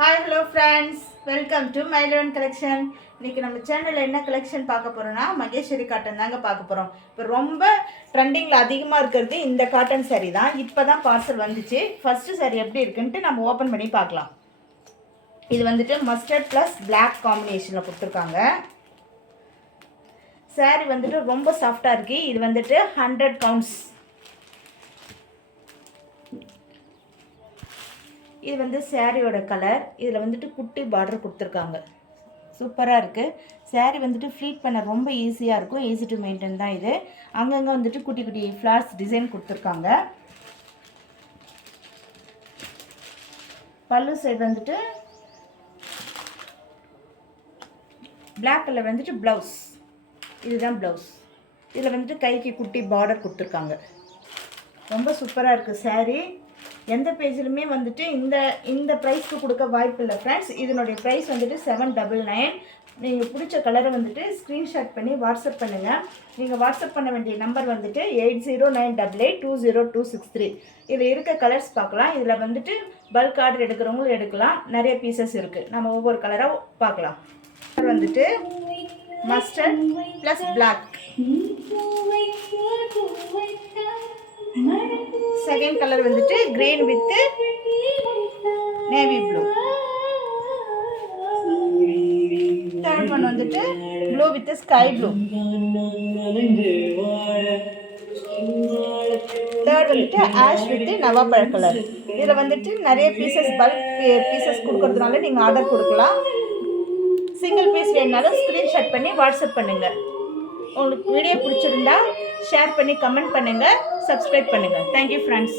Hi hello friends, welcome to Mylon collection. இன்றைக்கி நம்ம சேனலில் என்ன கலெக்ஷன் பார்க்க போகிறோன்னா மகேஸ்வரி காட்டன் தாங்க பார்க்க போகிறோம். இப்போ ரொம்ப ட்ரெண்டிங்கில் அதிகமாக இருக்கிறது இந்த காட்டன் சாரீ தான். இப்போ தான் பார்சல் வந்துச்சு. ஃபஸ்ட்டு சாரீ எப்படி இருக்குன்ட்டு நம்ம ஓப்பன் பண்ணி பார்க்கலாம். இது வந்துட்டு மஸ்டர்ட் ப்ளஸ் பிளாக் காம்பினேஷனில் கொடுத்துருக்காங்க. சாரீ வந்துட்டு ரொம்ப சாஃப்டாக இருக்குது. இது வந்துட்டு 100 கவுண்ட்ஸ். இது வந்து சாரியோட கலர். இதில் வந்துட்டு குட்டி பார்டர் கொடுத்துருக்காங்க. சூப்பராக இருக்குது. சாரீ வந்துட்டு ஃப்ளீட் பண்ண ரொம்ப ஈஸியாக இருக்கும். ஈஸி டு மெயின்டைன் தான் இது. அங்கங்கே வந்துட்டு குட்டி குட்டி ஃப்ளார்ஸ் டிசைன் கொடுத்துருக்காங்க. பல்லு சைடு வந்துட்டு பிளாக் கலர் வந்துட்டு ப்ளவுஸ். இதுதான் ப்ளவுஸ். இதில் வந்துட்டு கைக்கு குட்டி பார்டர் கொடுத்துருக்காங்க. ரொம்ப சூப்பராக இருக்குது சாரீ. எந்த பேஜிலுமே வந்துட்டு இந்த ப்ரைஸ்க்கு கொடுக்க வாய்ப்பு இல்லை ஃப்ரெண்ட்ஸ். இதனுடைய ப்ரைஸ் வந்துட்டு 799. நீங்கள் பிடிச்ச கலரை வந்துட்டு ஸ்க்ரீன்ஷாட் பண்ணி வாட்ஸ்அப் பண்ணுங்கள். நீங்கள் வாட்ஸ்அப் பண்ண வேண்டிய நம்பர் வந்துட்டு 8098820263. இதில் இருக்க கலர்ஸ் பார்க்கலாம். இதில் வந்துட்டு பல்க் ஆர்டர் எடுக்கிறவங்களும் எடுக்கலாம். நிறைய பீசஸ் இருக்குது. நம்ம ஒவ்வொரு கலராக பார்க்கலாம். கலர் வந்துட்டு mustard plus black. Second colour வந்துட்டு green with navy blue. Third one வந்துட்டு blue with sky blue. Third வந்துட்டு ஆஷ் வித் நவாப்பழ கலர். இதில் வந்துட்டு நிறைய பீசஸ் பல்க் பீசஸ் கொடுக்கறதுனால நீங்கள் ஆர்டர் கொடுக்கலாம். சிங்கிள் பீஸ் வேணுனாலும் ஸ்க்ரீன்ஷாட் பண்ணி வாட்ஸ்அப் பண்ணுங்கள். உங்களுக்கு வீடியோ பிடிச்சிருந்தா ஷேர் பண்ணி கமெண்ட் பண்ணுங்கள், சப்ஸ்கிரைப் பண்ணுங்கள். Thank you friends.